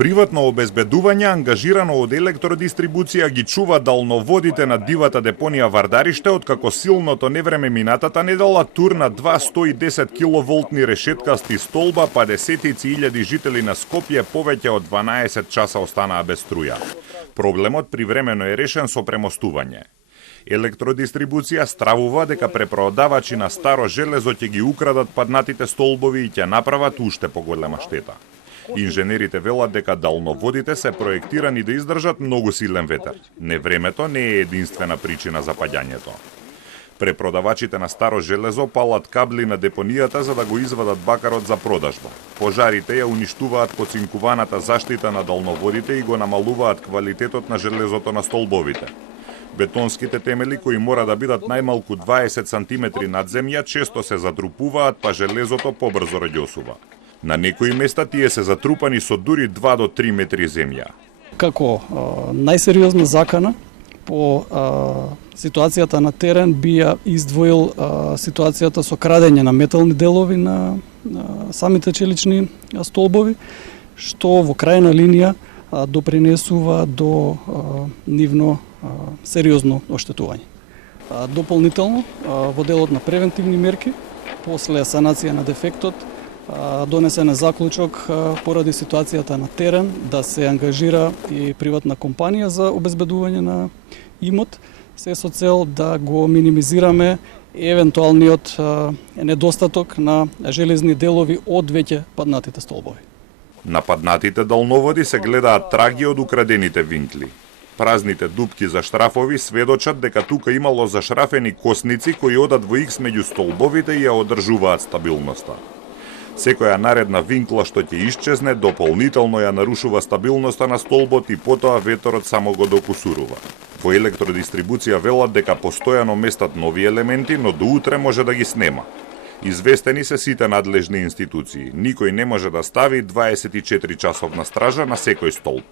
Приватно обезбедување ангажирано од електродистрибуција ги чува далноводите на дивата депонија Вардарище откако силното невреме минатата недела турна 2 110 киловолтни решеткасти столба, па десетици илјади жители на Скопје повеќе од 12 часа останаа без струја. Проблемот привремено е решен со премостување. Електродистрибуција стравува дека препродавачи на старо железо ќе ги украдат паднатите столбови и ќе направат уште поголема штета. Инженерите велат дека далноводите се проектирани да издржат многу силен ветер. Невремето не е единствена причина за паѓањето. Препродавачите на старо железо палат кабли на депонијата за да го извадат бакарот за продажба. Пожарите ја уништуваат поцинкуваната заштита на далноводите и го намалуваат квалитетот на железото на столбовите. Бетонските темели, кои мора да бидат најмалку 20 см над земја, често се затрупуваат, па железото побрзо раѓосува. На некои места тие се затрупани со дури 2 до 3 метри земја. Како најсериозна закана по ситуацијата на терен би ја издвоил ситуацијата со крадење на метални делови на самите челични столбови, што во крајна линија допринесува до нивно сериозно оштетување. Дополнително, во делот на превентивни мерки, после санација на дефектот, донесен е заклучок поради ситуацијата на терен да се ангажира и приватна компанија за обезбедување на имот, се со цел да го минимизираме евентуалниот недостаток на железни делови од веќе паднатите столбови. На паднатите далноводи се гледаат траги од украдените винкли. Празните дупки за штрафови сведочат дека тука имало зашрафени косници кои одат во икс меѓу столбовите и ја одржуваат стабилноста. Секоја наредна винкла што ќе исчезне дополнително ја нарушува стабилноста на столбот и потоа ветерот само го докусурува. Во електродистрибуција велат дека постојано местат нови елементи, но до утре може да ги снема. Известени се сите надлежни институции. Никој не може да стави 24 часовна стража на секој столб.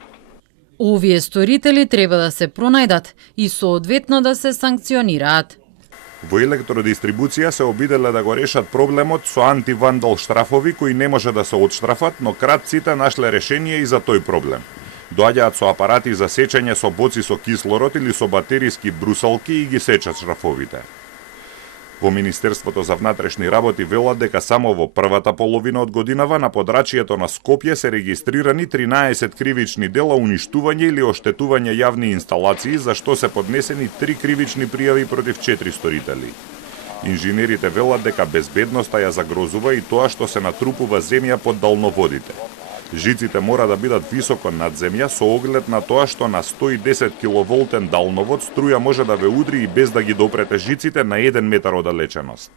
Овие сторители треба да се пронајдат и соодветно да се санкционираат. Во електродистрибуција се обиделе да го решат проблемот со антивандал штрафови кои не може да се отштрафат, но кратците нашле решение и за тој проблем. Доаѓаат со апарати за сечење со боци со кислород или со батериски брусалки и ги сечат штрафовите. Во Министерството за внатрешни работи велат дека само во првата половина од годинава на подрачјето на Скопје се регистрирани 13 кривични дела уништување или оштетување јавни инсталации, за што се поднесени 3 кривични пријави против 4 сторители. Инженерите велат дека безбедноста ја загрозува и тоа што се натрупува земја под далноводите. Жиците мора да бидат високо над земја со оглед на тоа што на 110 киловолтен далновод струја може да ве удри и без да ги допрете жиците на 1 метар оддалеченост.